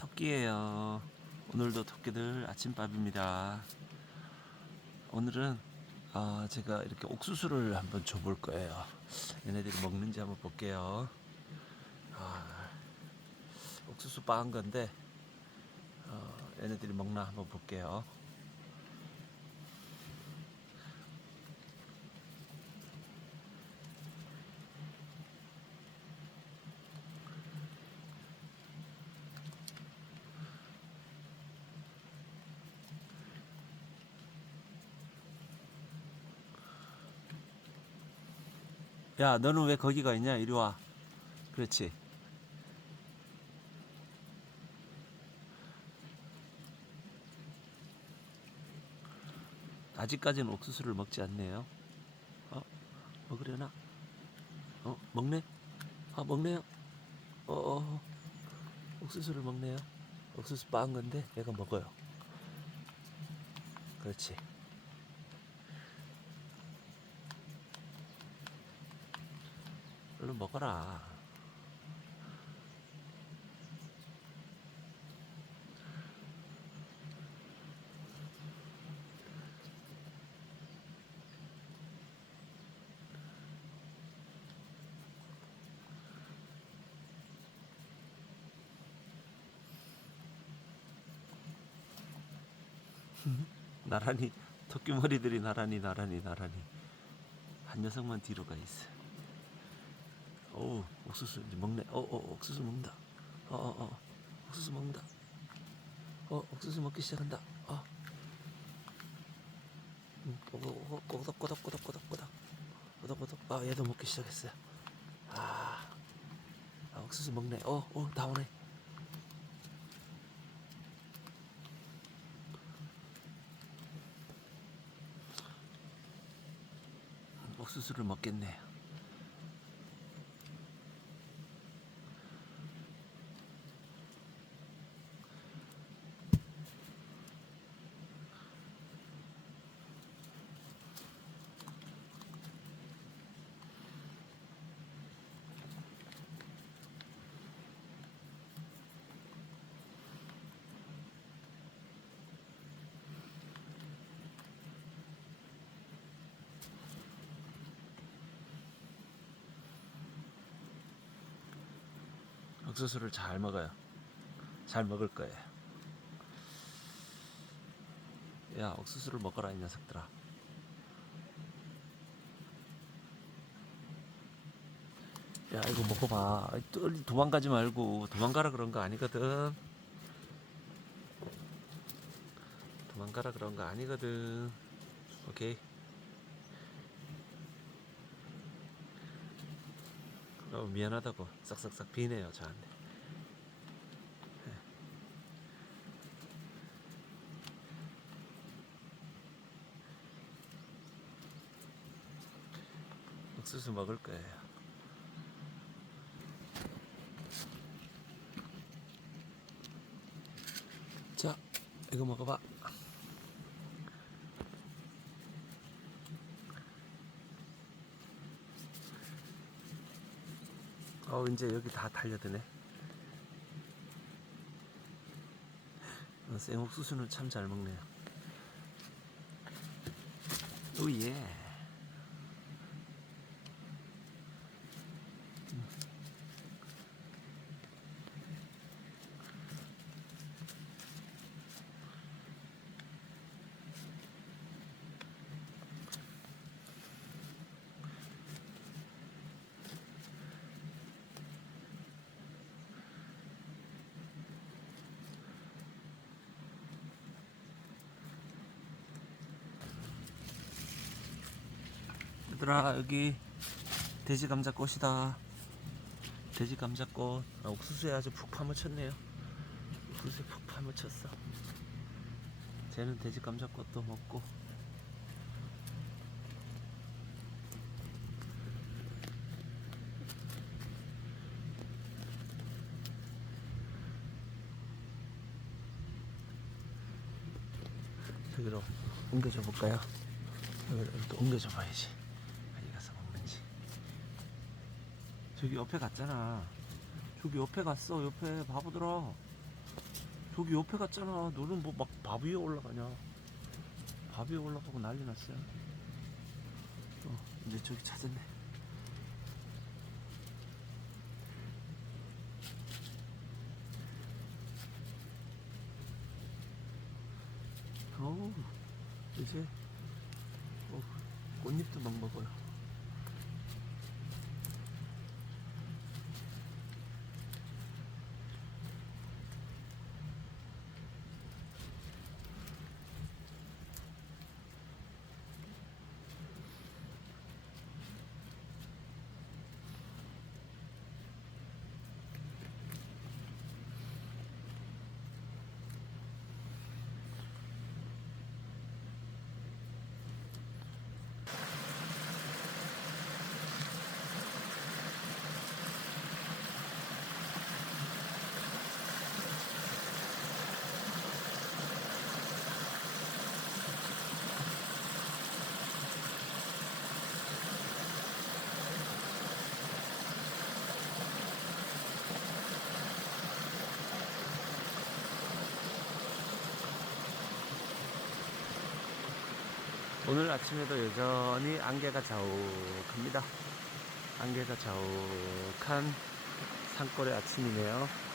토끼예요. 오늘도 토끼들 아침밥입니다. 오늘은 아, 제가 이렇게 옥수수를 한번 줘볼 거예요. 얘네들이 먹는지 한번 볼게요. 아, 옥수수 빻은 건데 어, 얘네들이 먹나 한번 볼게요. 야, 너는 왜 거기 가 있냐? 이리 와. 그렇지. 아직까지는 옥수수를 먹지 않네요. 어? 먹으려나? 어? 먹네? 아, 먹네요. 어, 어, 어. 옥수수를 먹네요. 옥수수 빻은 건데 얘가 먹어요. 그렇지. 얼른 먹어라. 나란히 토끼 머리들이 나란히 나란히 나란히 한 녀석만 뒤로 가 있어. 어 옥수수 이제 먹네. 어어 옥수수 먹는다. 어어 어 옥수수 먹는다. 어 옥수수 먹기 시작한다. 어. 음, 꼬덕 꼬덕 꼬덕 꼬덕 꼬덕. 꼬덕 꼬덕. 아 얘도 먹기 시작했어요. 아, 아 옥수수 먹네. 어어 다 오네. 음, 옥수수를 먹겠네. 요. 옥수수를 잘 먹어요. 잘 먹을 거예요. 야, 옥수수를 먹어라, 이 녀석들아. 야, 이거 먹어봐. 도망가지 말고. 도망가라 그런 거 아니거든. 도망가라 그런 거 아니거든. 오케이. 어, 미안하다고 싹싹싹 비네요 저한테. 예. 옥수수 먹을 거예요. 자, 이거 먹어봐. 어 이제 여기 다 달려드네. 어, 생옥수수는 참 잘 먹네요. 오예. 음. 얘들아 여기 돼지 감자 꽃이다. 돼지 감자 꽃. 아, 옥수수에 아주 푹 파묻혔네요. 옥수수에 푹 파묻혔어. 쟤는 돼지 감자 꽃도 먹고. 저기로 옮겨줘 볼까요? 여기로 또 옮겨줘 봐야지. 어디 가서 먹는지. 저기 옆에 갔잖아. 저기 옆에 갔어. 옆에 바보들아. 저기 옆에 갔잖아. 너는 뭐 막 밥 위에 올라가냐? 밥 위에 올라가고 난리 났어요. 어, 이제 저기 찾았네. 어우, 이제 어, 꽃잎도 막 먹어요. 오늘 아침에도 여전히 안개가 자욱합니다. 안개가 자욱한 산골의 아침이네요.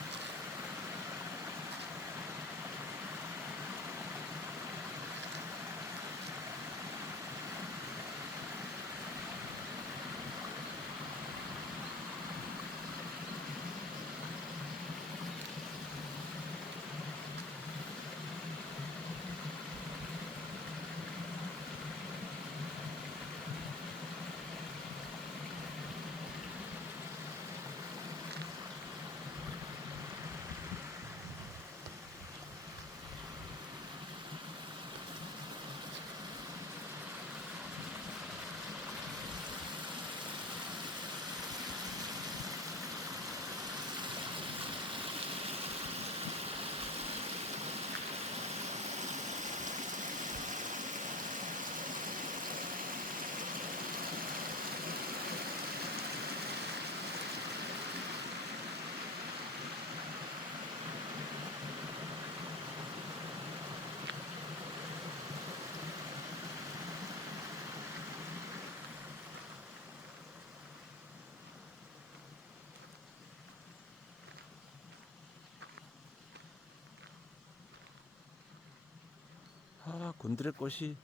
아, 곤드레 꽃이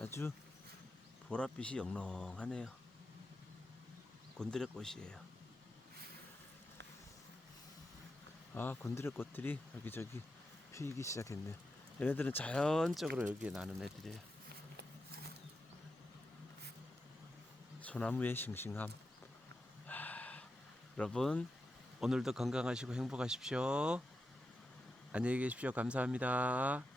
아주 보랏빛이 영롱하네요. 곤드레 꽃이에요. 아, 곤드레 꽃들이 여기저기 피기 시작했네요. 얘네들은 자연적으로 여기에 나는 애들이에요. 소나무의 싱싱함. 하, 여러분, 오늘도 건강하시고 행복하십시오. 안녕히 계십시오. 감사합니다.